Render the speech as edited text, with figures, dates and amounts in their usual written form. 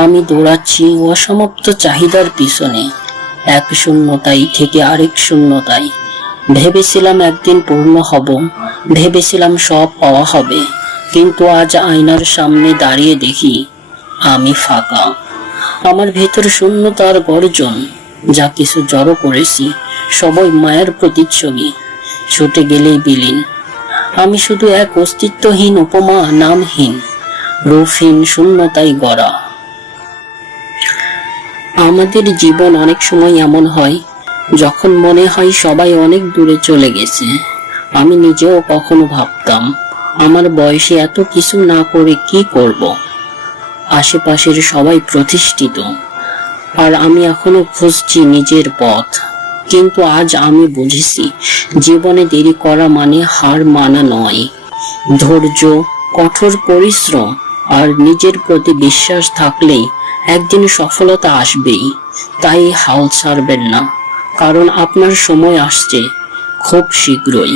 আমি দৌড়াচ্ছি অসমাপ্ত চাহিদার পিছনে, এক শূন্যতাই থেকে আরেক শূন্যতায়। ভেবেছিলাম একদিন পূর্ণ হব, ভেবেছিলাম সব পাওয়া হবে, কিন্তু আজ আয়নার সামনে দাঁড়িয়ে দেখি আমি ফাঁকা। আমার ভেতর শূন্যতার গর্জন। যা কিছু জড়ো করেছি সবই মায়ের প্রতিচ্ছবি, ছুটে গেলেই বিলীন। আমি শুধু এক অস্তিত্বহীন উপমা, নামহীন, রূপহীন শূন্যতায় গড়া। আমাদের জীবন অনেক সময় এমন হয় যখন মনে হয় সবাই অনেক দূরে চলে গেছে। আমি নিজেও কখনো ভাবতাম আমার বয়সে এত কিছু না করে কি করব। আশেপাশের সবাই প্রতিষ্ঠিত, আর আমি এখনো খুঁজছি নিজের পথ। কিন্তু আজ আমি বুঝেছি জীবনে দেরি করা মানে হার মানা নয়। ধৈর্য, কঠোর পরিশ্রম আর নিজের প্রতি বিশ্বাস থাকলেই একদিন সফলতা আসবেই। তাই হাল ছাড়বেন না, কারণ আপনার সময় আসছে খুব শীঘ্রই।